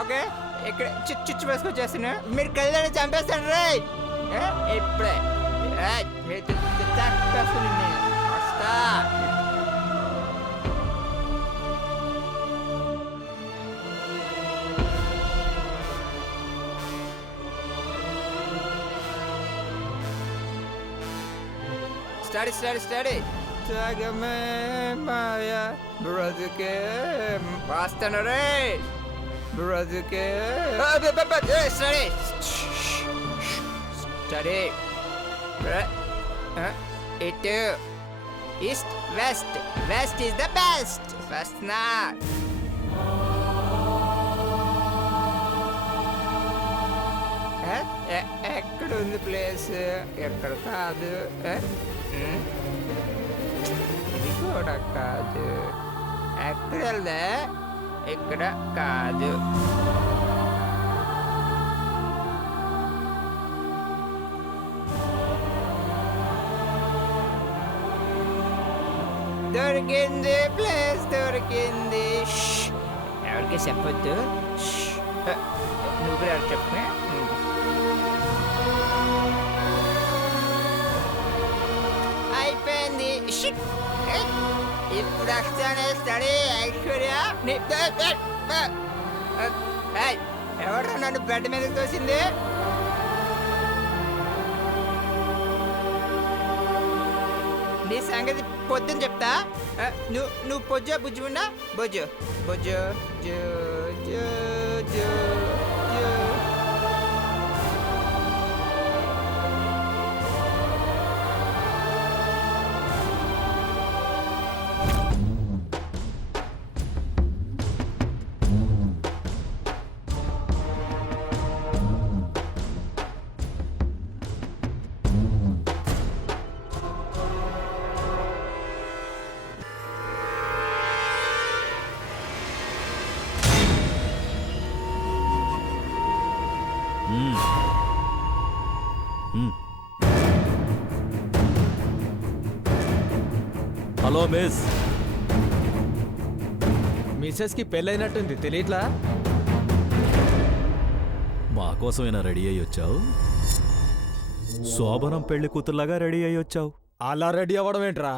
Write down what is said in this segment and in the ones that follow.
okay ఇక్కడ చిచ్చు వేసుకొచ్చేస్తాను మీరు కళ్యాణ్ చంపేస్తాను రే ఇప్పుడే చంపేస్తాను వస్తా స్టడీ త్యాగమే మాయ బ్రతుకే వస్తాను రే బ్రతుకే స్టడీ ఇటు east west is the best west నా ఎక్కడ ఉంది ప్లేస్ ఎక్కడ కాదు ఇది కూడా కాదు ఎక్కడ వెళ్దా ఇక్కడ కాదు దొరికింది ప్లేస్ దొరికింది ఎవరికి చెప్పొద్దు నువ్వు కూడా ఎవరు చెప్పు అయిపోయింది ఇప్పుడు వస్తానే స్టడీ ఐశ్వర్య ఎవరు నన్ను బెడ్ మీదకి తోసింది నీ సంగతి పొద్దున్న చెప్తా నువ్వు పొజ్జో బుజ్జి ఉన్నా బొజ్జో బొజ్జో జో జో జో జో హలో మిస్ మిసెస్కి పెళ్ళైనట్టుంది తెలియట్లా మా కోసమైనా రెడీ అయ్యి వచ్చావు శోభనం పెళ్లి కూతురులాగా రెడీ అయ్యి వచ్చావు అలా రెడీ అవ్వడం ఏంట్రా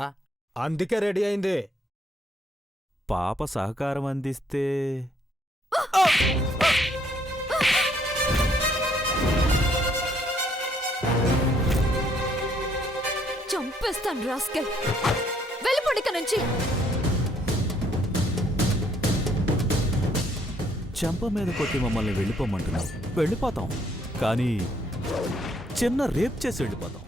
అందుకే రెడీ అయింది పాప సహకారం అందిస్తే చంపేస్తాను రాస్కెల్ వెళ్ళిపోండి ఇక నుంచి చెంప మీద కొట్టి మమ్మల్ని వెళ్ళిపోమంటున్నావు వెళ్ళిపోతాం కానీ చిన్న రేప్ చేసి వెళ్ళిపోతాం